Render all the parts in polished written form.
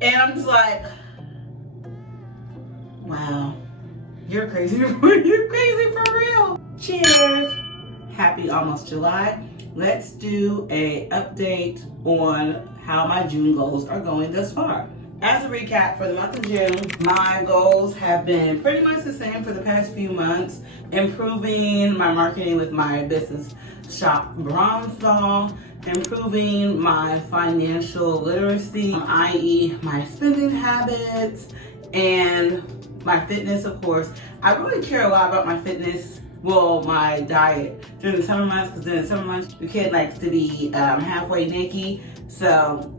And I'm just like, wow, you're crazy. You're crazy for real. Cheers. Happy almost July. Let's do a update on how my June goals are going thus far. As a recap, for the month of June, my goals have been pretty much the same for the past few months. Improving my marketing with my business shop Bronzestall, improving my financial literacy, i.e. my spending habits, and my fitness, of course. I really care a lot about my fitness, well, my diet during the summer months, because during the summer months, your kid likes to be halfway naked. So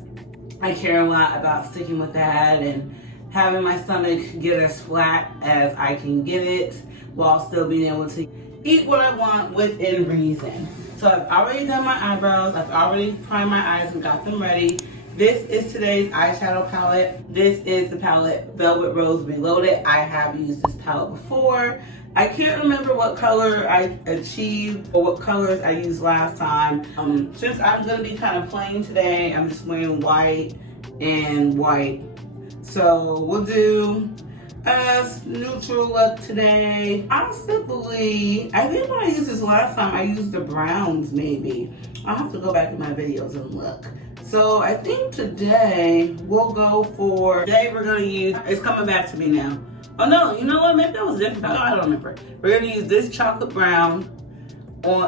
I care a lot about sticking with that and having my stomach get as flat as I can get it while still being able to eat what I want within reason. So I've already done my eyebrows, I've already primed my eyes and got them ready. This is today's eyeshadow palette. This is the palette Velvet Rose Reloaded. I have used this palette before. I can't remember what color I achieved or what colors I used last time. Since I'm gonna be kind of plain today, I'm just wearing white and white. So we'll do a neutral look today. Possibly, I think when I used this last time, I used the browns maybe. I'll have to go back in my videos and look. So I think today we'll go for, today we're gonna use, it's coming back to me now. Oh no, you know what, maybe that was different. I don't remember. We're gonna use this chocolate brown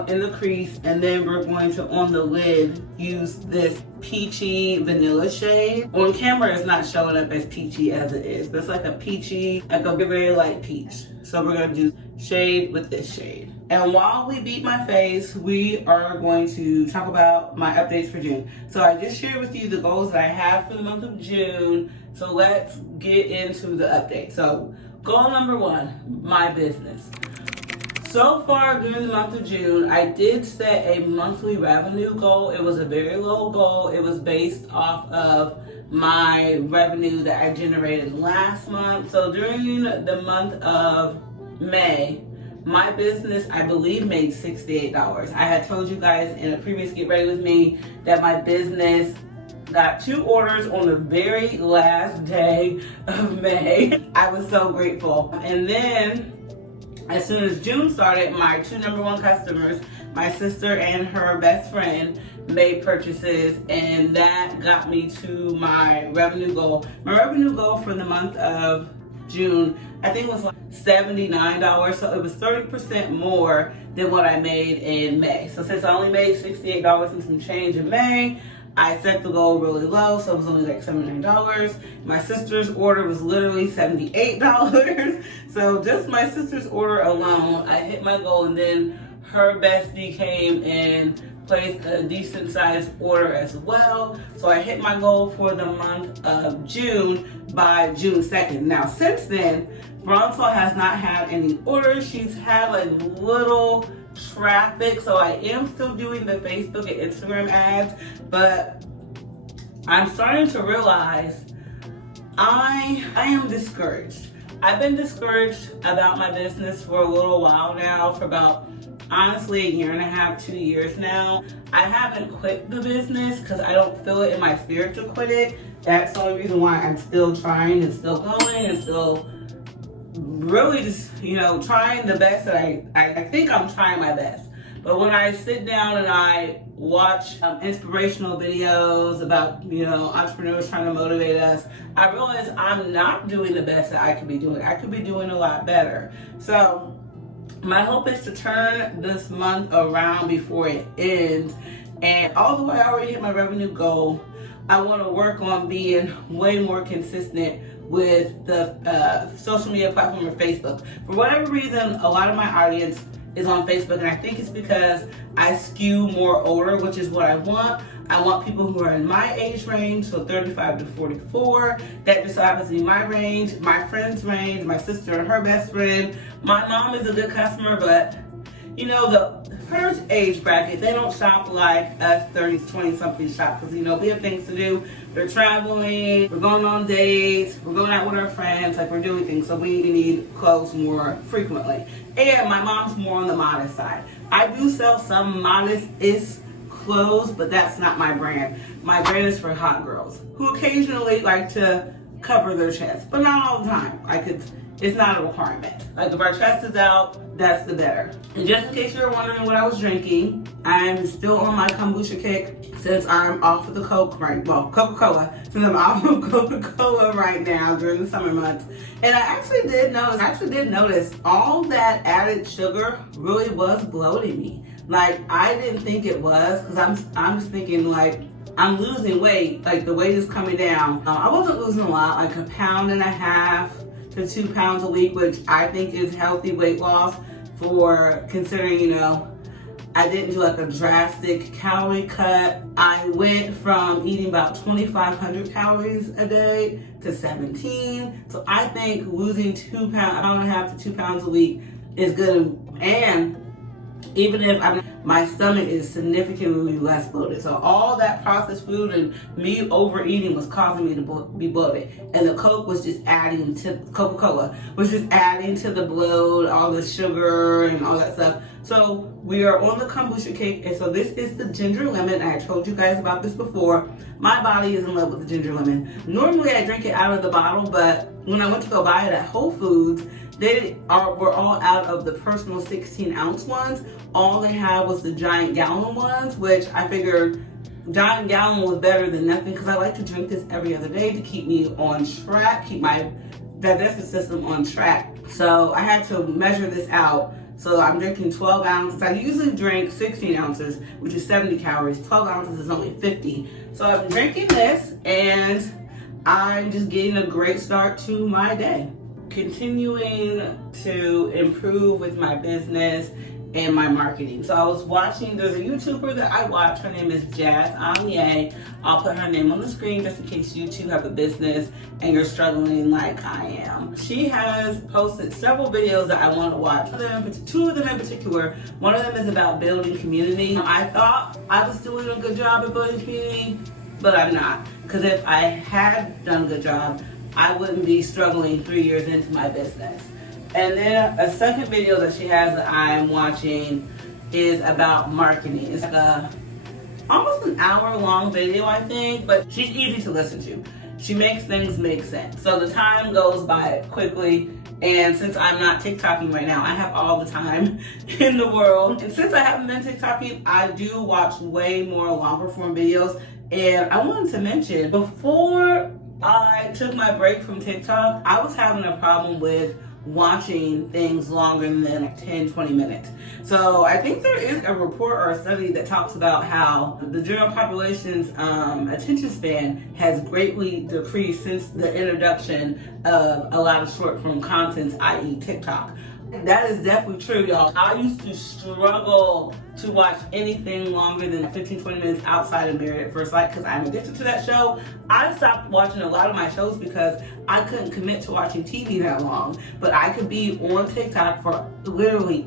in the crease, and then we're going to, on the lid, use this peachy vanilla shade. On camera it's not showing up as peachy as it is, but it's like a peachy, like a very light peach. So we're gonna do shade with this shade. And while we beat my face, we are going to talk about my updates for June. So I just shared with you the goals that I have for the month of June. So let's get into the update. So goal number 1, my business. So far during the month of June, I did set a monthly revenue goal. It was a very low goal. It was based off of my revenue that I generated last month. So during the month of May, my business, I believe, made $68. I had told you guys in a previous Get Ready With Me that my business got 2 orders on the very last day of May. I was so grateful. And then as soon as June started, my 2 number 1 customers, my sister and her best friend, made purchases, and that got me to my revenue goal. My revenue goal for the month of June, I think it was like $79, so it was 30% more than what I made in May. So since I only made $68 and some change in May, I set the goal really low, so it was only like $79. My sister's order was literally $78. So just my sister's order alone, I hit my goal, and then her bestie came and placed a decent sized order as well. So I hit my goal for the month of June by June 2nd. Now since then, Bronzestall has not had any orders. She's had like little traffic, so I am still doing the Facebook and Instagram ads, but I'm starting to realize I am discouraged. I've been discouraged about my business for a little while now, for about, honestly, a year and a half, 2 years now. I haven't quit the business because I don't feel it in my spirit to quit it. That's the only reason why I'm still trying and still going and still really just, trying the best that I think I'm trying my best. But when I sit down and I watch inspirational videos about, entrepreneurs trying to motivate us, I realize I'm not doing the best that I could be doing. I could be doing a lot better. So my hope is to turn this month around before it ends. And although I already hit my revenue goal, I want to work on being way more consistent with the social media platform of Facebook. For whatever reason, a lot of my audience is on Facebook, and I think it's because I skew more older, which is what I want. I want people who are in my age range, so 35 to 44. That just happens to be my range, my friend's range, my sister and her best friend. My mom is a good customer, but her age bracket, they don't shop like us 30s, 20-something shop, because we have things to do. We're traveling, we're going on dates, we're going out with our friends, like we're doing things, so we need clothes more frequently. And my mom's more on the modest side. I do sell some modest-ish clothes, but that's not my brand. My brand is for hot girls who occasionally like to cover their chest, but not all the time. Like it's not a requirement. Like if our chest is out, that's the better. And just in case you're wondering what I was drinking, I'm still on my kombucha kick since I'm off of the Coke, right? Well, Coca-Cola, since I'm off of Coca-Cola right now during the summer months. And I actually did notice all that added sugar really was bloating me. Like I didn't think it was, because I'm just thinking like I'm losing weight, like the weight is coming down. I wasn't losing a lot, like 1.5 pounds to 2 pounds a week, which I think is healthy weight loss for considering, you know, I didn't do like a drastic calorie cut. I went from eating about 2,500 calories a day to 17. So I think losing 2 pounds, 1.5 to 2 pounds a week is good. And even if my stomach is significantly less bloated. So all that processed food and me overeating was causing me to be bloated. And the Coke was just adding to, Coca-Cola was just adding to the bloat, all the sugar and all that stuff. So we are on the kombucha cake. And so this is the ginger lemon. I told you guys about this before. My body is in love with the ginger lemon. Normally I drink it out of the bottle, but when I went to go buy it at Whole Foods, were all out of the personal 16-ounce ones. All they had was the giant gallon ones, which I figured giant gallon was better than nothing, because I like to drink this every other day to keep me on track, keep my digestive system on track. So I had to measure this out. So I'm drinking 12 ounces. I usually drink 16 ounces, which is 70 calories. 12 ounces is only 50. So I'm drinking this, and I'm just getting a great start to my day. Continuing to improve with my business and my marketing. So I was watching, there's a YouTuber that I watch, her name is Jazz Anye. I'll put her name on the screen just in case you too have a business and you're struggling like I am. She has posted several videos that I want to watch. Two of them in particular. One of them is about building community. I thought I was doing a good job at building community, but I'm not. Because if I had done a good job, I wouldn't be struggling 3 years into my business. And then a second video that she has that I'm watching is about marketing. It's like almost an hour-long video, I think, but she's easy to listen to. She makes things make sense. So the time goes by quickly, and since I'm not TikToking right now, I have all the time in the world. And since I haven't been TikToking, I do watch way more longer form videos. And I wanted to mention, before I took my break from TikTok, I was having a problem with watching things longer than 10-20 minutes. So I think there is a report or a study that talks about how the general population's attention span has greatly decreased since the introduction of a lot of short form content, i.e. TikTok. That is definitely true, y'all. I used to struggle to watch anything longer than 15-20 minutes outside of Married at First Sight because I'm addicted to that show. I stopped watching a lot of my shows because I couldn't commit to watching TV that long. But I could be on TikTok for literally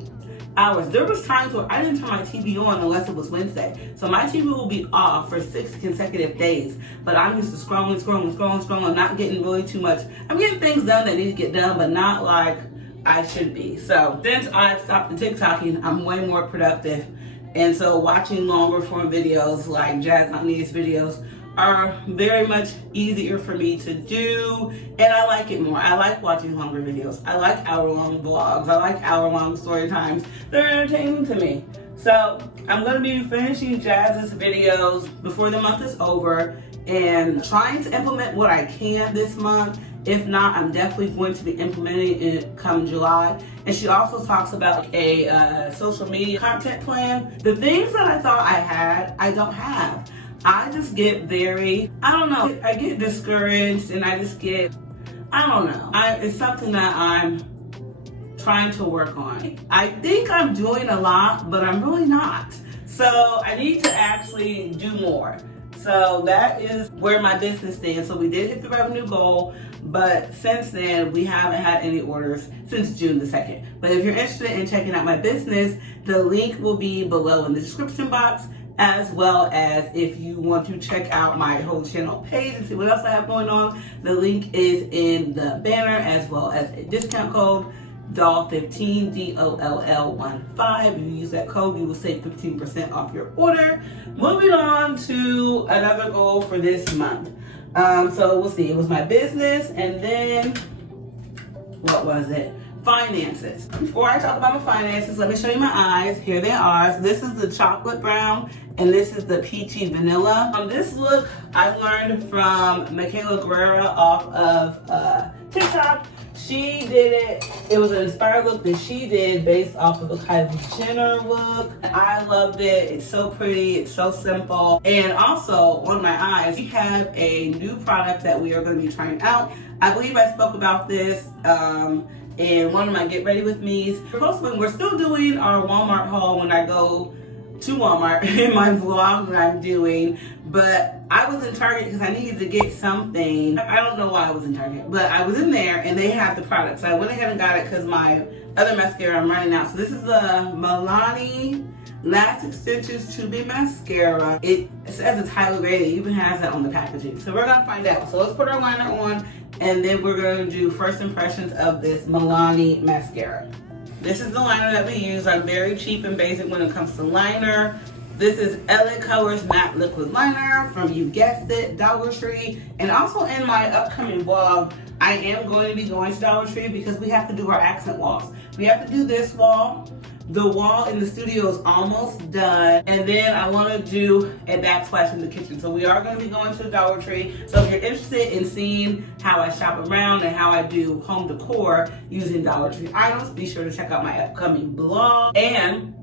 hours. There was times where I didn't turn my TV on unless it was Wednesday. So my TV will be off for 6 consecutive days. But I'm used to scrolling, not getting really too much. I'm getting things done that need to get done, but not like I should be. So since I stopped the TikToking, I'm way more productive. And so watching longer form videos like Jazz Anye's videos are very much easier for me to do, and I like it more. I like watching longer videos. I like hour-long vlogs. I like hour-long story times. They're entertaining to me. So I'm going to be finishing Jazz's videos before the month is over and trying to implement what I can this month. If not, I'm definitely going to be implementing it come July. And she also talks about a social media content plan. The things that I thought I had, I don't have. I just get I get discouraged, and I just get, I don't know. It's something that I'm trying to work on. I think I'm doing a lot, but I'm really not. So I need to actually do more. So that is where my business stands. So we did hit the revenue goal, but since then we haven't had any orders since June the 2nd. But if you're interested in checking out my business, the link will be below in the description box, as well as if you want to check out my whole channel page and see what else I have going on, the link is in the banner, as well as a discount code. DOLL15, DOLL15. If you use that code, you will save 15% off your order. Moving on to another goal for this month. So we'll see. It was my business, and then what was it? Finances. Before I talk about my finances, let me show you my eyes. Here they are. So this is the chocolate brown, and this is the peachy vanilla. This look I learned from Michaela Guerrera off of TikTok. She did it. It was an inspired look that she did based off of the Kylie Jenner look. I loved it. It's so pretty. It's so simple. And also on my eyes, we have a new product that we are going to be trying out. I believe I spoke about this in one of my Get Ready With Me's. We're still doing our Walmart haul when I go to Walmart in my vlog that I'm doing, but I was in Target because I needed to get something. I don't know why I was in Target, but I was in there and they had the product, so I went ahead and got it because my other mascara I'm running out. So this is the Milani Lash Extensions 2B mascara. It says it's highly rated. It even has that on the packaging. So we're gonna find out. So let's put our liner on, and then we're gonna do first impressions of this Milani mascara. This is the liner that we use. I'm very cheap and basic when it comes to liner. This is LA Colors Matte Liquid Liner from, you guessed it, Dollar Tree. And also in my upcoming vlog, I am going to be going to Dollar Tree because we have to do our accent walls. We have to do this wall. The wall in the studio is almost done. And then I want to do a backsplash in the kitchen. So we are going to be going to the Dollar Tree. So if you're interested in seeing how I shop around and how I do home decor using Dollar Tree items, be sure to check out my upcoming blog. And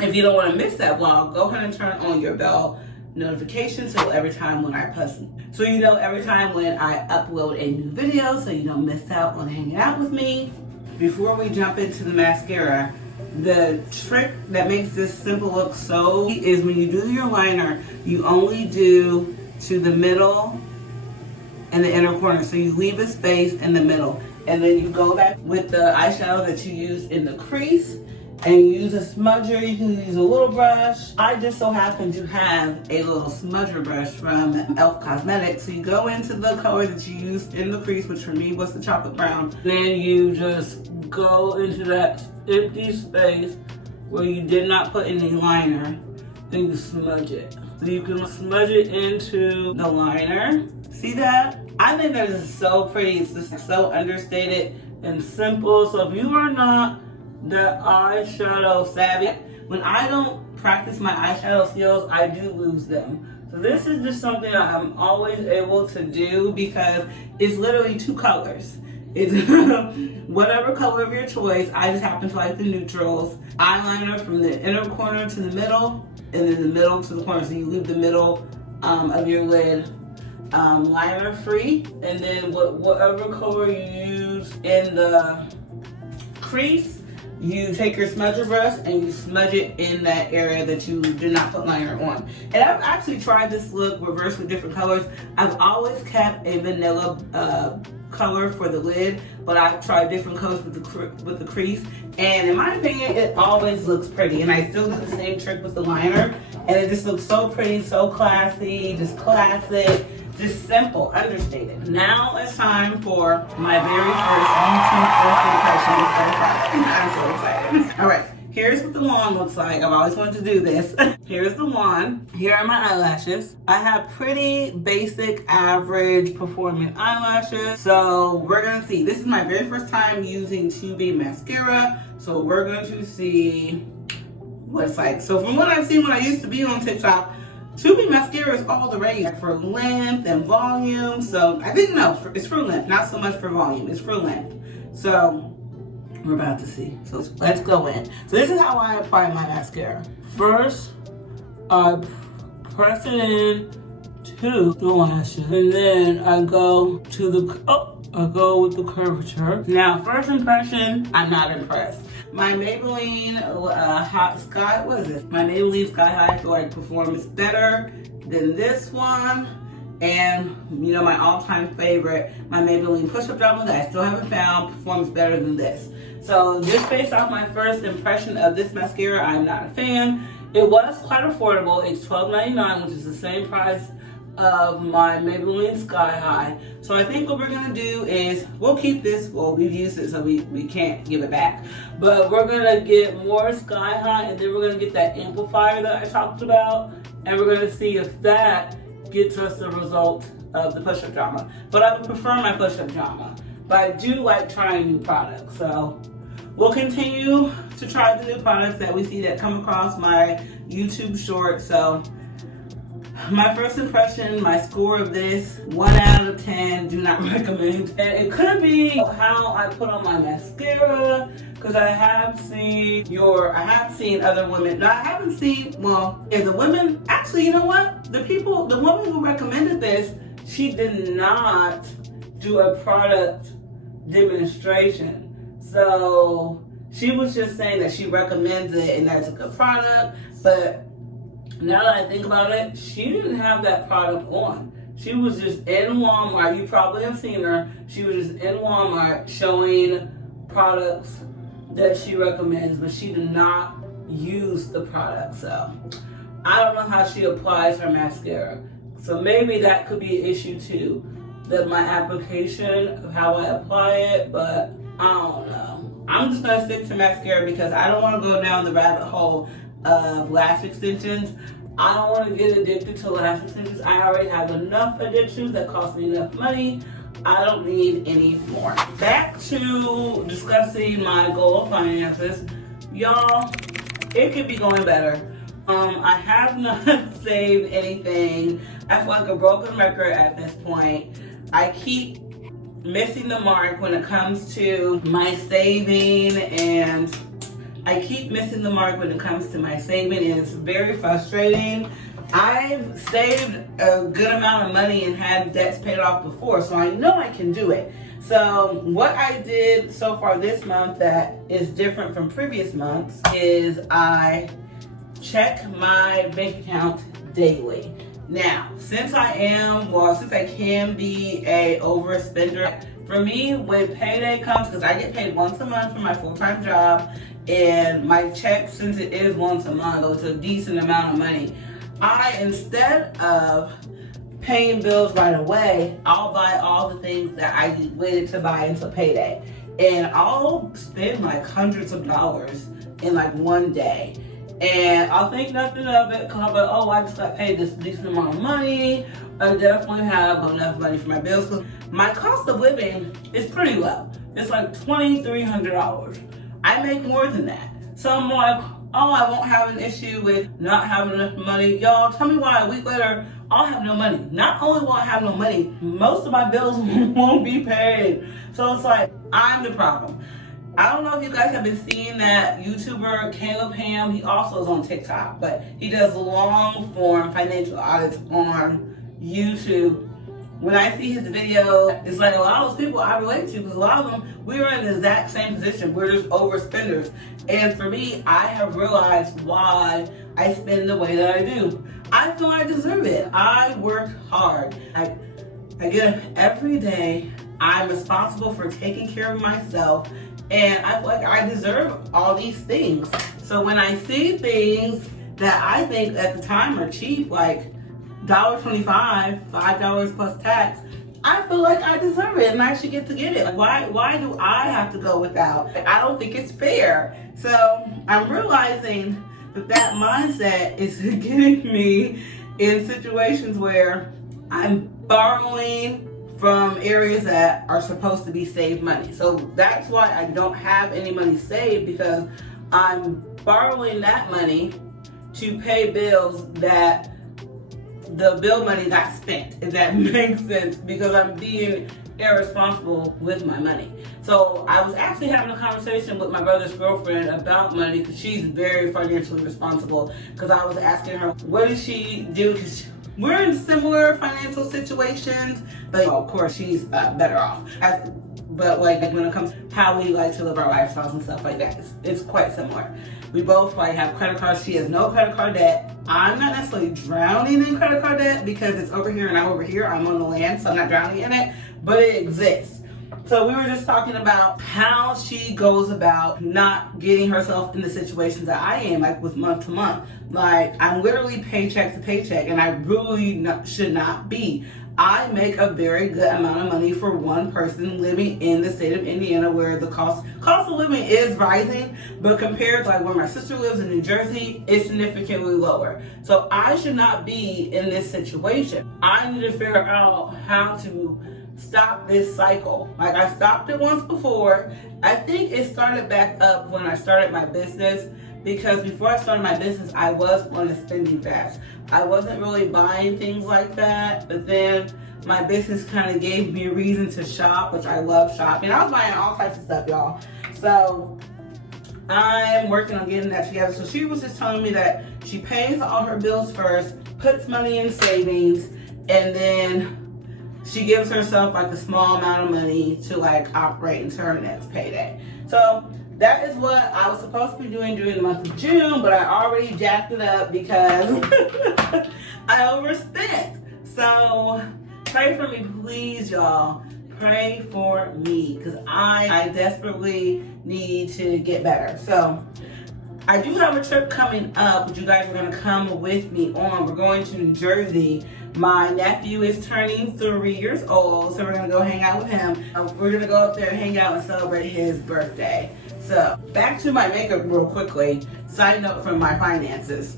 if you don't want to miss that vlog, go ahead and turn on your bell notification so every time when I post, so you know every time when I upload a new video, so you don't miss out on hanging out with me. Before we jump into the mascara, the trick that makes this simple look so is when you do your liner, you only do to the middle and the inner corner. So you leave a space in the middle, and then you go back with the eyeshadow that you used in the crease and use a smudger. You can use a little brush. I just so happen to have a little smudger brush from e.l.f. Cosmetics. So you go into the color that you used in the crease, which for me was the chocolate brown. Then you just go into that empty space where you did not put any liner, then you smudge it. So you can smudge it into the liner. See that? I think that is so pretty. It's just so understated and simple. So if you are not the eyeshadow savvy, when I don't practice my eyeshadow skills, I do lose them. So this is just something I'm always able to do because it's literally two colors. It's whatever color of your choice. I just happen to like the neutrals. Eyeliner from the inner corner to the middle, and then the middle to the corner. So you leave the middle of your lid liner free. And then whatever color you use in the crease, you take your smudger brush and you smudge it in that area that you did not put liner on. And I've actually tried this look reversed with different colors. I've always kept a vanilla color for the lid, but I've tried different colors with the crease, and in my opinion it always looks pretty. And I still do the same trick with the liner, and it just looks so pretty, so classy, just classic, just simple, understated. Now it's time for my very first YouTube first impression. I'm so excited. All right, here's what the wand looks like. I've always wanted to do this. Here's the wand. Here are my eyelashes. I have pretty basic, average performing eyelashes. So we're gonna see. This is my very first time using 2B mascara. So we're going to see what it's like. So from what I've seen when I used to be on TikTok, 2B mascara is all the rage for length and volume. So I think no, it's for length, not so much for volume. It's for length. So we're about to see. So let's go in. So this is how I apply my mascara. First, I press it in to the lashes, and then I go to the I go with the curvature. Now, first impression, I'm not impressed. My Maybelline Hot Sky, what is this? My Maybelline Sky High, I feel like performs better than this one. And you know, my all-time favorite, my Maybelline Push-Up Drama that I still haven't found, performs better than this. So just based off my first impression of this mascara, I'm not a fan. It was quite affordable. It's $12.99, which is the same price of my Maybelline Sky High. So I think what we're gonna do is, we'll keep this, well, we've used it so we can't give it back. But we're gonna get more Sky High, and then we're gonna get that amplifier that I talked about, and we're gonna see if that gets us the result of the push-up drama. But I would prefer my push-up drama. But I do like trying new products. So we'll continue to try the new products that we see that come across my YouTube short. So my first impression, my score of this, 1 out of 10, do not recommend. And it could be how I put on my mascara, because I have seen other women. Now I haven't seen, well, yeah, the women, actually, you know what? The woman who recommended this, she did not do a product demonstration. So she was just saying that she recommends it and that it's a good product. But now that I think about it, she didn't have that product on. She was just in Walmart. You probably have seen her. She was just in Walmart showing products that she recommends, but she did not use the product. So I don't know how she applies her mascara. So maybe that could be an issue too, that my application of how I apply it, but I don't know. I'm just gonna stick to mascara because I don't want to go down the rabbit hole of lash extensions. I don't want to get addicted to lash extensions. I already have enough addictions that cost me enough money. I don't need any more. Back to discussing my goal of finances. Y'all, it could be going better. I have not saved anything. I feel like a broken record at this point. I keep missing the mark when it comes to my saving, and I keep missing the mark when it comes to my saving, and it's very frustrating. I've saved a good amount of money and had debts paid off before, so I know I can do it. So what I did so far this month that is different from previous months is I check my bank account daily. Now, since I can be a overspender, for me, when payday comes, because I get paid once a month for my full-time job, and my check, since it is once a month, it's a decent amount of money, instead of paying bills right away, I'll buy all the things that I waited to buy until payday. And I'll spend like hundreds of dollars in like one day. And I'll think nothing of it, because I'm like, oh, I just got paid this decent amount of money. I definitely have enough money for my bills. My cost of living is pretty low. It's like $2,300. I make more than that. So I'm like, oh, I won't have an issue with not having enough money. Y'all, tell me why a week later, I'll have no money. Not only will I have no money, most of my bills won't be paid. So it's like, I'm the problem. I don't know if you guys have been seeing that YouTuber Caleb Ham. He also is on TikTok, but he does long form financial audits on YouTube. When I see his video, it's like a lot of those people I relate to, because a lot of them, we are in the exact same position. We're just overspenders. And for me, I have realized why I spend the way that I do. I feel I deserve it. I work hard. I get up every day. I'm responsible for taking care of myself. And I feel like I deserve all these things. So when I see things that I think at the time are cheap, like $1.25, $5 plus tax, I feel like I deserve it and I should get to get it. Like, why do I have to go without? I don't think it's fair. So I'm realizing that mindset is getting me in situations where I'm borrowing from areas that are supposed to be saved money. So that's why I don't have any money saved, because I'm borrowing that money to pay bills that the bill money got spent, if that makes sense, because I'm being irresponsible with my money. So I was actually having a conversation with my brother's girlfriend about money, because she's very financially responsible, because I was asking her, what does she do? Because we're in similar financial situations, but of course she's better off. But like when it comes to how we like to live our lifestyles and stuff like that, it's quite similar. We both like have credit cards. She has no credit card debt. I'm not necessarily drowning in credit card debt because it's over here and I'm over here. I'm on the land, so I'm not drowning in it, but it exists. So we were just talking about how she goes about not getting herself in the situations that I am, like with month to month. Like, I'm literally paycheck to paycheck, and I really should not be. I make a very good amount of money for one person living in the state of Indiana, where the cost of living is rising, but compared to like where my sister lives in New Jersey, it's significantly lower. So I should not be in this situation. I need to figure out how to stop this cycle. Like, I stopped it once before. I think it started back up when I started my business, because before I started my business, I was on a spending fast. I wasn't really buying things like that, but then my business kind of gave me a reason to shop, which I love shopping. I was buying all types of stuff, y'all. So I'm working on getting that together. So she was just telling me that she pays all her bills first, puts money in savings, and then she gives herself like a small amount of money to like operate until her next payday. So that is what I was supposed to be doing during the month of June, but I already jacked it up because I overspent. So pray for me, please, y'all. Pray for me, because I desperately need to get better. So I do have a trip coming up, which you guys are going to come with me on. We're going to New Jersey. My nephew is turning 3 years old, so we're going to go hang out with him. We're going to go up there and hang out and celebrate his birthday. So back to my makeup real quickly. Side note from my finances.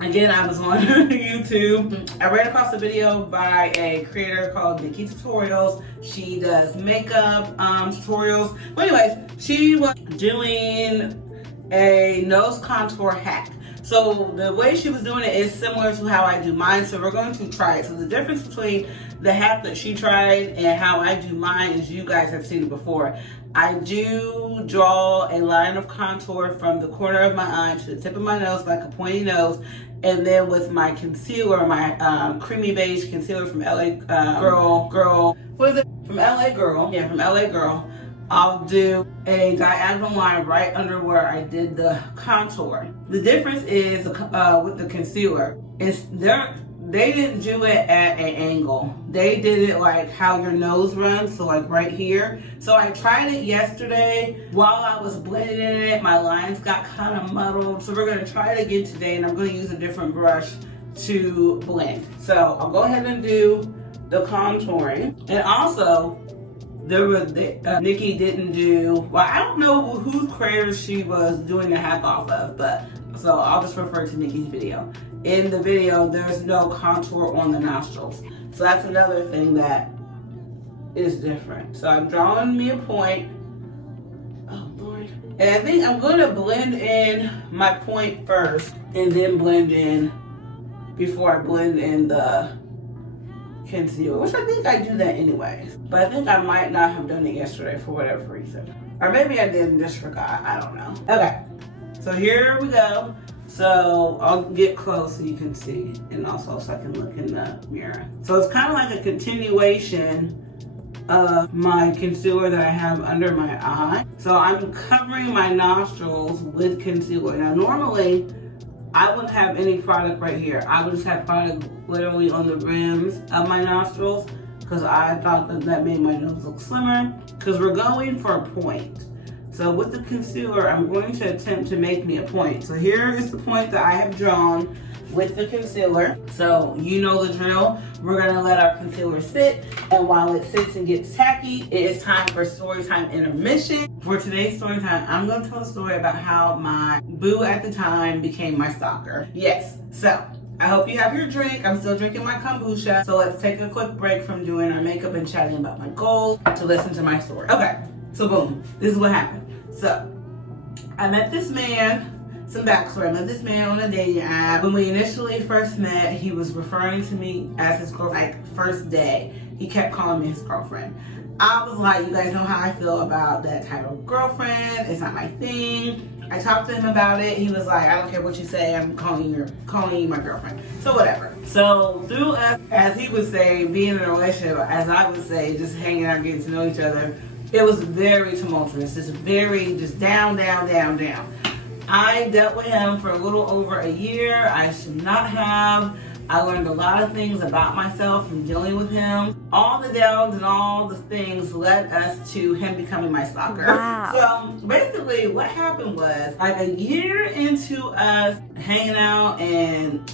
Again, I was on YouTube. I ran across a video by a creator called Nikki Tutorials. She does makeup tutorials. But anyways, she was doing a nose contour hack. So the way she was doing it is similar to how I do mine. So we're going to try it. So the difference between the hack that she tried and how I do mine is, you guys have seen it before. I do draw a line of contour from the corner of my eye to the tip of my nose, like a pointy nose. And then with my concealer, my creamy beige concealer from LA Girl. What is it? From LA Girl. Yeah, from LA Girl. I'll do a diagonal line right under where I did the contour. The difference is with the concealer, they didn't do it at an angle. They did it like how your nose runs, so like right here. So I tried it yesterday. While I was blending it, my lines got kind of muddled. So we're gonna try it again today, and I'm gonna use a different brush to blend. So I'll go ahead and do the contouring. And also, Nikki didn't do, well, I don't know whose creator she was doing the hack off of, but so I'll just refer to Nikki's video. In the video, there's no contour on the nostrils. So that's another thing that is different. So I'm drawing me a point. Oh Lord. And I think I'm gonna blend in my point first and then blend in before I blend in the concealer, which I think I do that anyways. But I think I might not have done it yesterday for whatever reason. Or maybe I did and just forgot, I don't know. Okay, so here we go. So I'll get close so you can see, and also so I can look in the mirror. So it's kind of like a continuation of my concealer that I have under my eye. So I'm covering my nostrils with concealer. Now normally, I wouldn't have any product right here. I would just have product literally on the rims of my nostrils, because I thought that made my nose look slimmer, because we're going for a point. So with the concealer, I'm going to attempt to make me a point. So here is the point that I have drawn with the concealer. So you know the drill. We're gonna let our concealer sit, and while it sits and gets tacky, it is time for Storytime intermission. For today's Storytime, I'm gonna tell a story about how my boo at the time became my stalker. Yes, so I hope you have your drink. I'm still drinking my kombucha. So let's take a quick break from doing our makeup and chatting about my goals to listen to my story. Okay, so boom, this is what happened. So I met this man, some backstory. I met this man on a dating app. When we initially first met, he was referring to me as his girlfriend. Like, first day, he kept calling me his girlfriend. I was like, you guys know how I feel about that type of girlfriend. It's not my thing. I talked to him about it. He was like, I don't care what you say, I'm calling you my girlfriend. So whatever. So through us, as he would say, being in a relationship, as I would say, just hanging out, getting to know each other, it was very tumultuous. Just very, just down, down, down, down. I dealt with him for a little over a year. I should not have. I learned a lot of things about myself from dealing with him. All the downs and all the things led us to him becoming my stalker. Wow. So basically what happened was, like a year into us hanging out and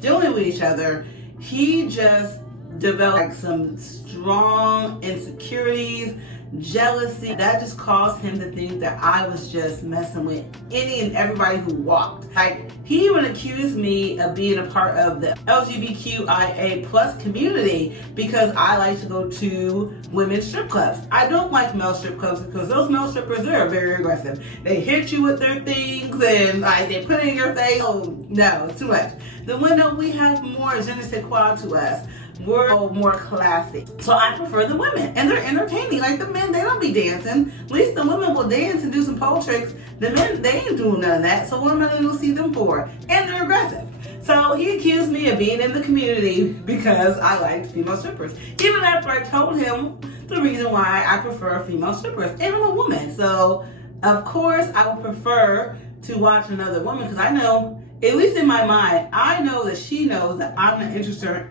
dealing with each other, he just developed like some strong insecurities, jealousy. That just caused him to think that I was just messing with any and everybody who walked. Like, he even accused me of being a part of the LGBTQIA plus community because I like to go to women's strip clubs. I don't like male strip clubs because those male strippers, they're very aggressive. They hit you with their things and like they put it in your face. Oh no, it's too much. The women, we have more je ne sais quoi to us. We're more classy. So I prefer the women, and they're entertaining. Like the men, they don't be dancing. At least the women will dance and do some pole tricks. The men, they ain't doing none of that. So what am I going to see them for? And they're aggressive. So he accused me of being in the community because I liked female strippers. Even after I told him the reason why I prefer female strippers. And I'm a woman. So of course I would prefer to watch another woman because I know, at least in my mind, I know that she knows that I'm not interested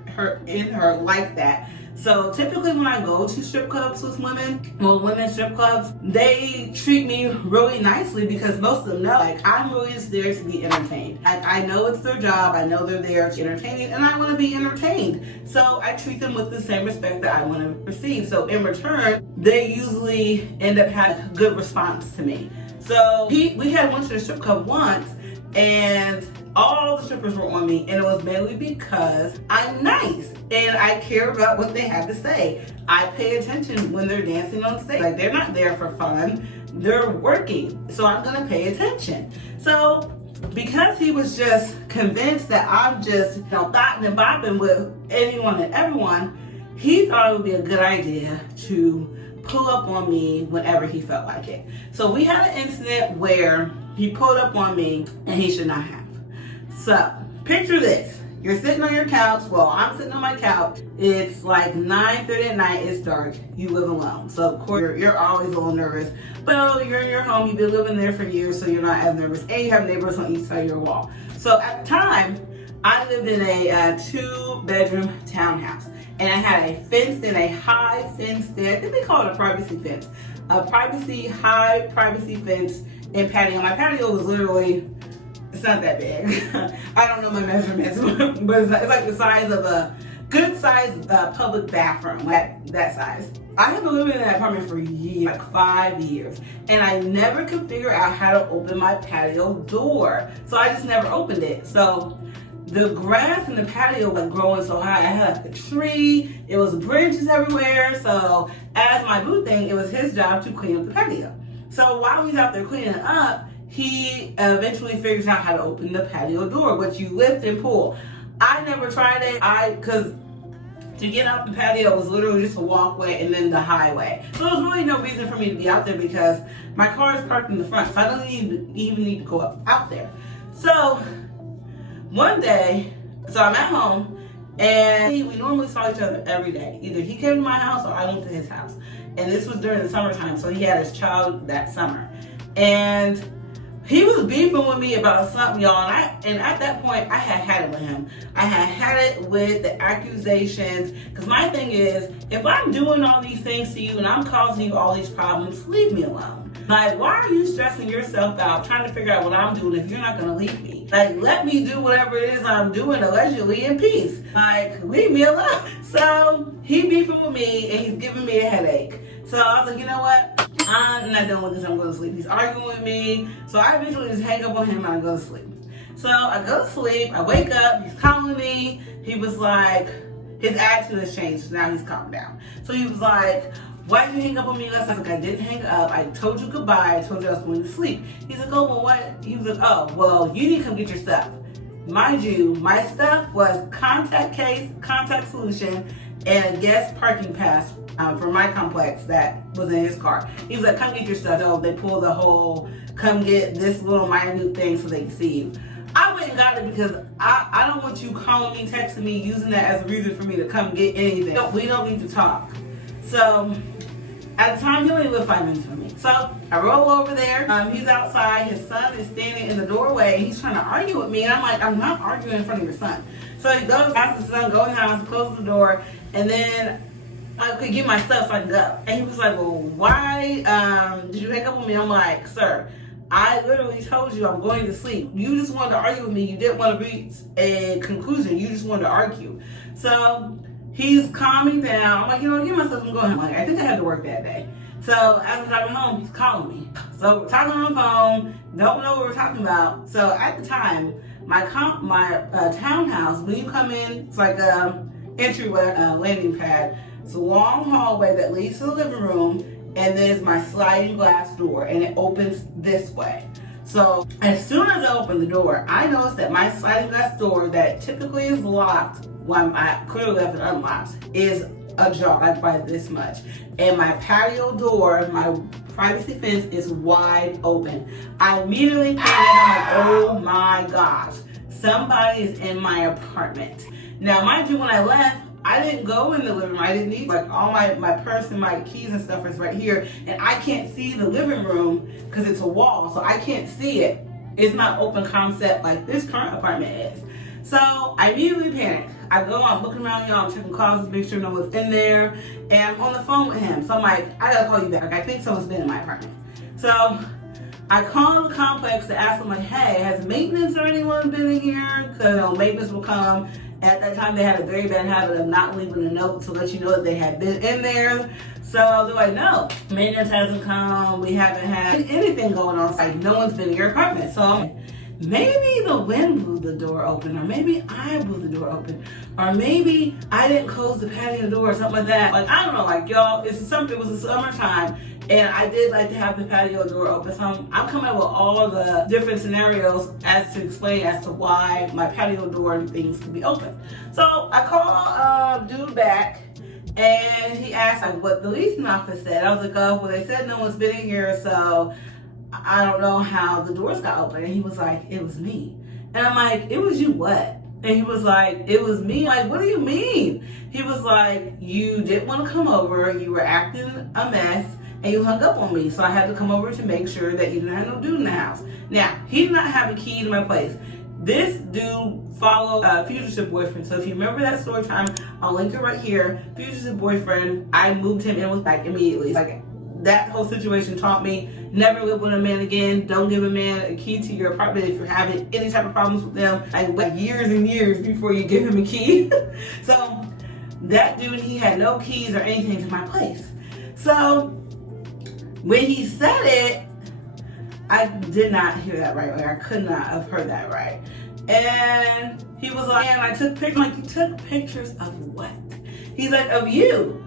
in her like that. So typically when I go to strip clubs with women, well, women's strip clubs, they treat me really nicely because most of them know, like, I'm really just there to be entertained. Like, I know it's their job, I know they're there to entertain, and I want to be entertained. So I treat them with the same respect that I want to receive. So in return, they usually end up having a good response to me. So we had went to the strip club once, and all the strippers were on me, and it was mainly because I'm nice and I care about what they have to say. I pay attention when they're dancing on stage. Like, they're not there for fun, they're working, so I'm gonna pay attention. So because he was just convinced that I'm just, thotting and bopping with anyone and everyone, he thought it would be a good idea to pull up on me whenever he felt like it. So we had an incident where he pulled up on me and he should not have. So picture this. You're sitting on your couch. Well, I'm sitting on my couch. It's like 9:30 at night. It's dark. You live alone. So of course you're always a little nervous. But you're in your home. You've been living there for years, so you're not as nervous. And you have neighbors on each side of your wall. So at the time, I lived in a 2-bedroom townhouse. And I had a fenced in, a high fenced in, I think they call it a privacy fence. High privacy fence and patio. My patio was literally, it's not that big. I don't know my measurements, but it's like the size of a good sized public bathroom, that size. I have been living in that apartment for years, like 5 years, and I never could figure out how to open my patio door. So I just never opened it. So the grass in the patio was growing so high. I had like a tree, it was branches everywhere. So as my boo thing, it was his job to clean up the patio. So while he's out there cleaning it up, he eventually figures out how to open the patio door, which you lift and pull. I never tried it, because to get out the patio was literally just a walkway and then the highway. So there's really no reason for me to be out there because my car is parked in the front, so I don't even need to go out there. So one day, so I'm at home, and we normally saw each other every day. Either he came to my house or I went to his house. And this was during the summertime, so he had his child that summer. And he was beefing with me about something, y'all, and at that point, I had it with him. I had it with the accusations, because my thing is, if I'm doing all these things to you and I'm causing you all these problems, leave me alone. Like, why are you stressing yourself out trying to figure out what I'm doing if you're not going to leave me? Like, let me do whatever it is I'm doing allegedly in peace. Like, leave me alone. So he beefing with me and he's giving me a headache. So I was like, you know what? I'm not done with this. I'm going to sleep. He's arguing with me. So I eventually just hang up on him and I go to sleep. So I go to sleep. I wake up. He's calling me. He was like, his attitude has changed. Now he's calmed down. So he was like, why did you hang up on me last night? I was like, I didn't hang up. I told you goodbye. I told you I was going to sleep. He's like, oh, well, what? He was like, oh, well, you need to come get your stuff. Mind you, my stuff was contact case, contact solution, and a guest parking pass for my complex that was in his car. He was like, come get your stuff. So they pulled the whole, come get this little minute thing so they can see you. I went and got it because I don't want you calling me, texting me, using that as a reason for me to come get anything. We don't need to talk. So at the time, he only lived 5 minutes from me. So I roll over there. He's outside. His son is standing in the doorway. He's trying to argue with me. And I'm like, I'm not arguing in front of your son. So he goes past the son, go in the house, close the door, and then I could get my stuff so I can go. And he was like, well, why did you hang up on me? I'm like, sir, I literally told you I'm going to sleep. You just wanted to argue with me. You didn't want to reach a conclusion. You just wanted to argue. So he's calming down. I'm like, give my stuff, I'm going home. Like, I think I had to work that day. So as I'm driving home, he's calling me. So we're talking on the phone, don't know what we're talking about. So at the time, my townhouse, when you come in, it's like a entryway, landing pad. It's a long hallway that leads to the living room, and there's my sliding glass door, and it opens this way. So as soon as I open the door, I noticed that my sliding glass door that typically is locked, when I could have left it unlocked, is ajar, like by this much. And my patio door, my privacy fence, is wide open. I immediately panicked. I'm like, oh my gosh, somebody is in my apartment. Now, mind you, when I left, I didn't go in the living room. I didn't need, like, all my purse and my keys and stuff is right here. And I can't see the living room because it's a wall, so I can't see it. It's not open concept like this current apartment is. So I immediately panicked. I go, I'm looking around, y'all, I'm checking closets, make sure no one's in there. And I'm on the phone with him. So I'm like, I gotta call you back. Like, I think someone's been in my apartment. So I called the complex to ask them, like, hey, has maintenance or anyone been in here? Because maintenance will come. At that time, they had a very bad habit of not leaving a note to let you know that they had been in there. So they're like, no, maintenance hasn't come. We haven't had anything going on. It's like, no one's been in your apartment. So I'm like, maybe the wind blew the door open, or maybe I blew the door open, or maybe I didn't close the patio door or something like that. Like, I don't know, like, y'all, it was the summertime, and I did like to have the patio door open. So I'm coming up with all the different scenarios as to explain as to why my patio door and things could be open. So I call dude back, and he asked like what the leasing office said. I was like, oh, well, they said no one's been in here, so I don't know how the doors got open. And he was like, it was me. And I'm like, it was you what? And he was like, it was me. I'm like, what do you mean? He was like, you didn't want to come over. You were acting a mess, and you hung up on me. So I had to come over to make sure that you didn't have no dude in the house. Now, he did not have a key to my place. This dude followed a fugitive boyfriend. So if you remember that story time, I'll link it right here. Fugitive boyfriend, I moved him in with back immediately. Like, that whole situation taught me never live with a man again. Don't give a man a key to your apartment if you're having any type of problems with them. Like, wait years and years before you give him a key. So that dude, he had no keys or anything to my place. So when he said it, I did not hear that right. Like, I could not have heard that right. And he was like, and I took pictures. Like, you took pictures of what? He's like, of you.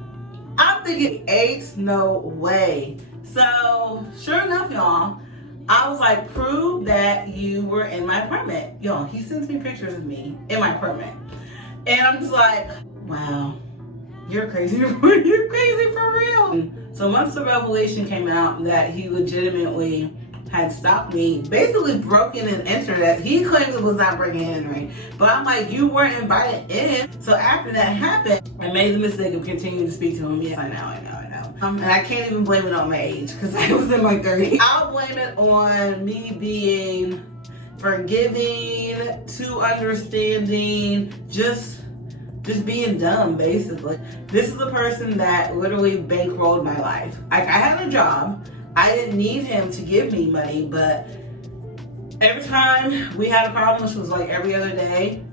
I'm thinking, ain't no way. So sure enough, y'all, I was like, prove that you were in my apartment. Y'all, he sends me pictures of me in my apartment. And I'm just like, wow, you're crazy. You're crazy for real. So once the revelation came out that he legitimately had stopped me, basically broken and entered, that he claimed it was not breaking and entering. But I'm like, you weren't invited in. So after that happened, I made the mistake of continuing to speak to him. Yes, I know. And I can't even blame it on my age because I was in my 30s. I'll blame it on me being forgiving, too understanding, just being dumb, basically. This is the person that literally bankrolled my life. Like, I had a job. I didn't need him to give me money, but every time we had a problem, which was like every other day,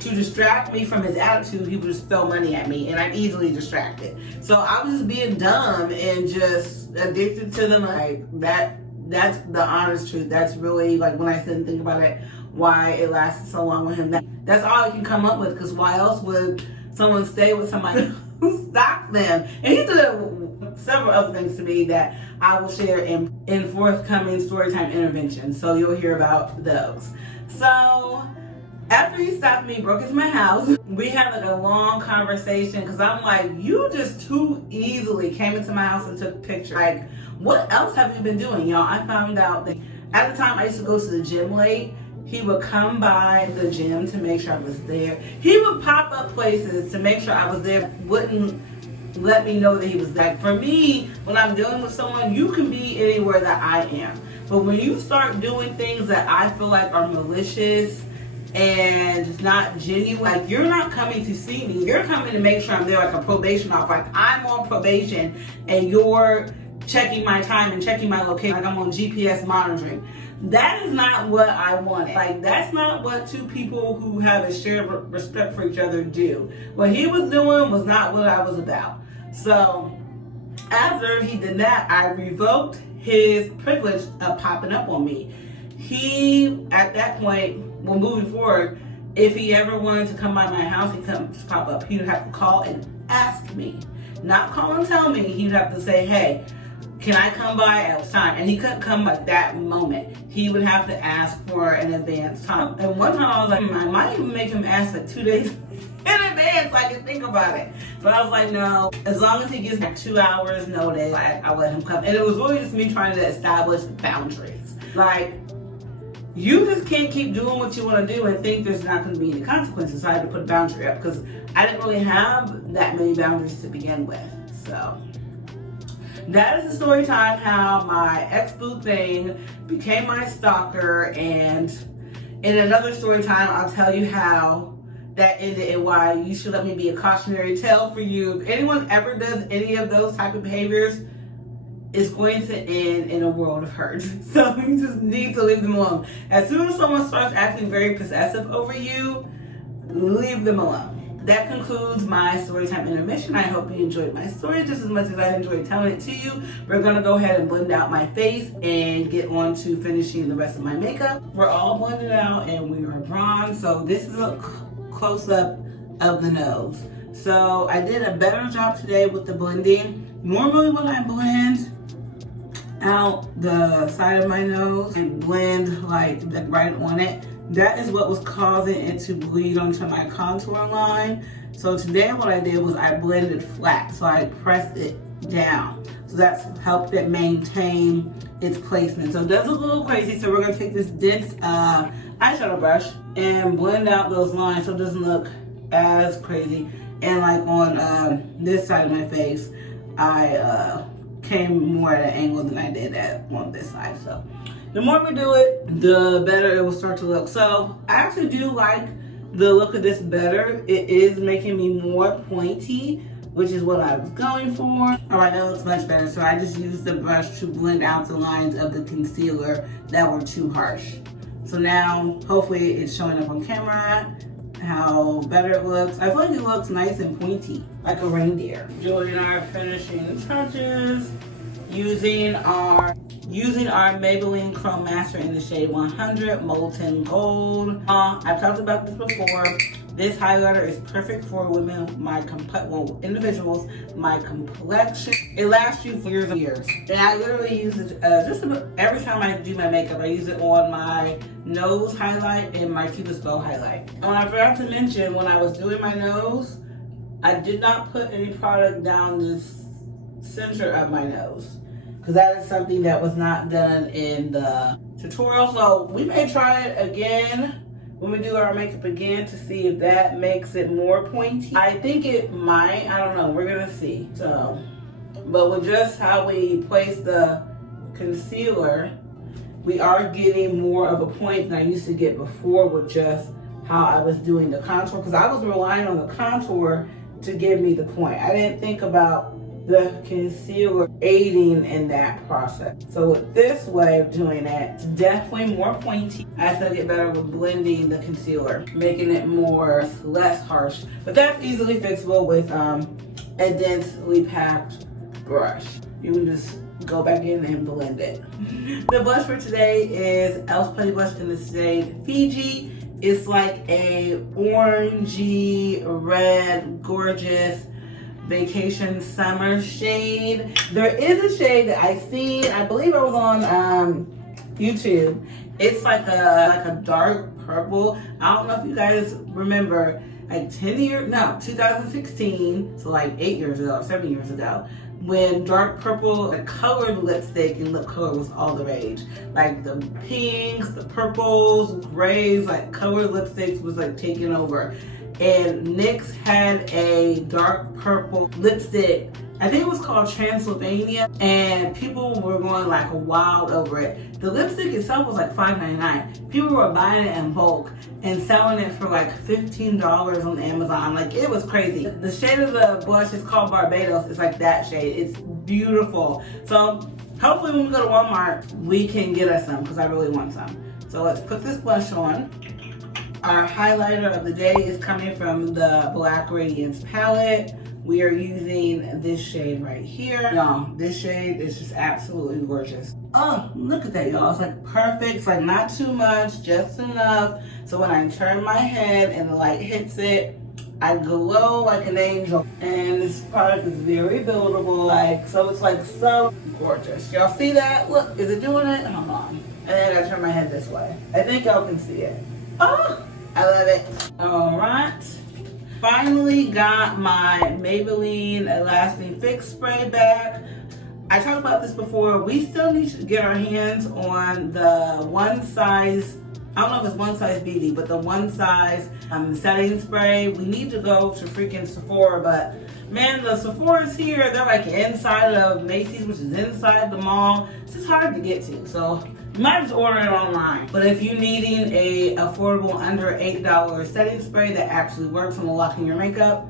to distract me from his attitude, he would just throw money at me, and I'm easily distracted. So I was just being dumb and just addicted to them. Like, that's the honest truth. That's really, like, when I sit and think about it, why it lasted so long with him. That's all I can come up with, because why else would someone stay with somebody who stalked them? And he did several other things to me that I will share in forthcoming Storytime interventions. So you'll hear about those. So after he stopped me, broke into my house, we had like a long conversation because I'm like, you just too easily came into my house and took pictures. Like, what else have you been doing, y'all? I found out that at the time I used to go to the gym late. He would come by the gym to make sure I was there. He would pop up places to make sure I was there. Wouldn't let me know that he was there. For me, when I'm dealing with someone, you can be anywhere that I am. But when you start doing things that I feel like are malicious and not genuine. Like, you're not coming to see me. You're coming to make sure I'm there like a probation officer. Like, I'm on probation and you're checking my time and checking my location like I'm on GPS monitoring. That is not what I wanted. Like, that's not what two people who have a shared respect for each other do. What he was doing was not what I was about. So after he did that, I revoked his privilege of popping up on me. He, at that point, well, moving forward, if he ever wanted to come by my house, he'd come just pop up. He would have to call and ask me. Not call and tell me. He'd have to say, hey, can I come by at time? And he couldn't come at that moment. He would have to ask for an advance time. And one time I was like, I might even make him ask like 2 days in advance so I can think about it. But I was like, no, as long as he gives me 2 hours notice, I'll let him come. And it was really just me trying to establish boundaries. Like, you just can't keep doing what you want to do and think there's not going to be any consequences. So I had to put a boundary up because I didn't really have that many boundaries to begin with. So that is the story time, how my ex-boo thing became my stalker. And in another story time, I'll tell you how that ended and why you should let me be a cautionary tale for you. If anyone ever does any of those type of behaviors, it's going to end in a world of hurt. So you just need to leave them alone. As soon as someone starts acting very possessive over you, leave them alone. That concludes my Storytime intermission. I hope you enjoyed my story just as much as I enjoyed telling it to you. We're gonna go ahead and blend out my face and get on to finishing the rest of my makeup. We're all blended out and we are bronze. So this is a close-up of the nose. So I did a better job today with the blending. Normally when I blend out the side of my nose and blend like right on it, that is what was causing it to bleed onto my contour line. So today what I did was I blended flat, so I pressed it down. So that's helped it maintain its placement. So it does look a little crazy, so we're gonna take this dense eyeshadow brush and blend out those lines so it doesn't look as crazy. And like on this side of my face, I came more at an angle than I did on this side. So the more we do it, the better it will start to look. So I actually do like the look of this better. It is making me more pointy, which is what I was going for. All right, that looks much better. So I just used the brush to blend out the lines of the concealer that were too harsh. So now, hopefully it's showing up on camera how better it looks. I feel like it looks nice and pointy, like a reindeer. Julie and I are finishing touches using our Maybelline Chrome Master in the shade 100 Molten Gold. I've talked about this before. This highlighter is perfect for women, individuals, my complexion. It lasts you for years and years. And I literally use it just about every time I do my makeup. I use it on my nose highlight and my Cupid's bow highlight. And I forgot to mention, when I was doing my nose, I did not put any product down this center of my nose, because that is something that was not done in the tutorial. So we may try it again when we do our makeup again to see if that makes it more pointy. I think it might, I don't know, we're gonna see. So, but with just how we place the concealer, we are getting more of a point than I used to get before with just how I was doing the contour, because I was relying on the contour to give me the point. I didn't think about the concealer aiding in that process. So with this way of doing it, it's definitely more pointy. I still get better with blending the concealer, making it less harsh. But that's easily fixable with a densely packed brush. You can just go back in and blend it. The blush for today is e.l.f. Putty Blush in the shade Fiji. It's like a orangey red, gorgeous vacation summer shade. There is a shade that I seen, I believe it was on YouTube. It's like a dark purple. I don't know if you guys remember, like 2016, so like 8 years ago, 7 years ago, when dark purple, the colored lipstick and lip color was all the rage. Like the pinks, the purples, grays, like colored lipsticks was like taking over. And NYX had a dark purple lipstick I think it was called Transylvania, and people were going like wild over it. The lipstick itself was like $5.99. People were buying it in bulk and selling it for like $15 on Amazon. Like, it was crazy. The shade of the blush is called Barbados. It's like that shade. It's beautiful. So hopefully when we go to Walmart, we can get us some, because I really want some. So let's put this blush on. Our highlighter of the day is coming from the Black Radiance palette. We are using this shade right here. Y'all, this shade is just absolutely gorgeous. Oh, look at that, y'all. It's like perfect. It's like not too much, just enough. So when I turn my head and the light hits it, I glow like an angel. And this product is very buildable. Like, so it's like so gorgeous. Y'all see that? Look, is it doing it? Hold on. And then I turn my head this way. I think y'all can see it. Oh, I love it. All right. Finally got my Maybelline Lasting Fix Spray back. I talked about this before. We still need to get our hands on the one size, I don't know if it's one size BD, but the one size setting spray. We need to go to freaking Sephora, but man, the Sephora's here. They're like inside of Macy's, which is inside the mall. It's just hard to get to, so you might just order it online. But if you're needing a affordable under $8 setting spray that actually works on locking your makeup,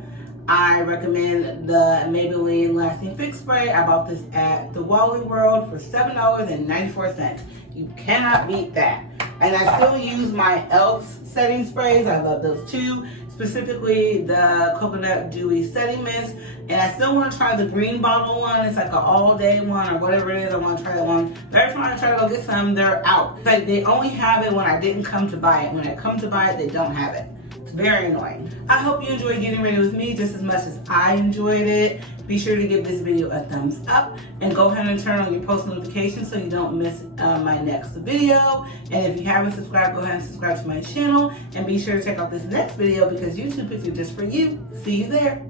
I recommend the Maybelline Lasting Fix Spray. I bought this at the Wally World for $7.94. You cannot beat that. And I still use my e.l.f. setting sprays. I love those too. Specifically the Coconut Dewy Setting Mist. And I still want to try the green bottle one. It's like an all-day one or whatever it is. I want to try that one. But every time I try to go get some, they're out. It's like they only have it when I didn't come to buy it. When I come to buy it, they don't have it. It's very annoying. I hope you enjoyed getting ready with me just as much as I enjoyed it. Be sure to give this video a thumbs up and go ahead and turn on your post notifications so you don't miss my next video. And if you haven't subscribed, go ahead and subscribe to my channel. And be sure to check out this next video because YouTube picked it just for you. See you there.